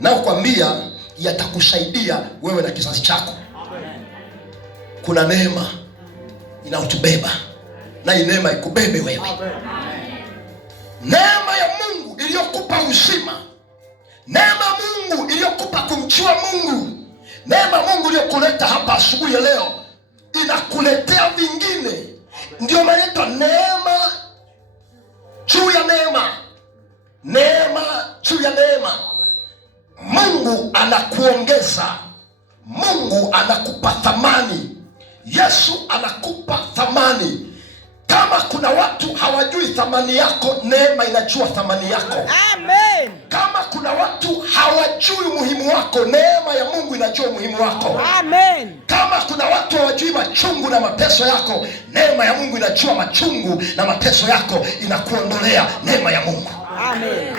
na kukwambia yatakusaidia wewe na kizazi chako. Kuna neema inaotubeba, na hii neema ikubebe wewe. Neema ya Mungu iliyokupa uzima, neema ya Mungu iliyokupa kumjua Mungu, neema ya Mungu iliyokuleta hapa asubuhi ya leo inakuletea vingine. Ndio maana inaitwa neema juu ya neema, neema juu ya neema. Mungu anakuongeza, Mungu anakupa thamani, Yesu anakupa thamani. Kama kuna watu hawajui thamani yako, neema inajua thamani yako. Amen. Kama kuna watu hawajui umuhimu wako, neema ya Mungu inajua umuhimu wako. Amen. Kama kuna watu hawajui machungu na mateso yako, neema ya Mungu inajua machungu na mateso yako, inakuondolea neema ya Mungu. Amen.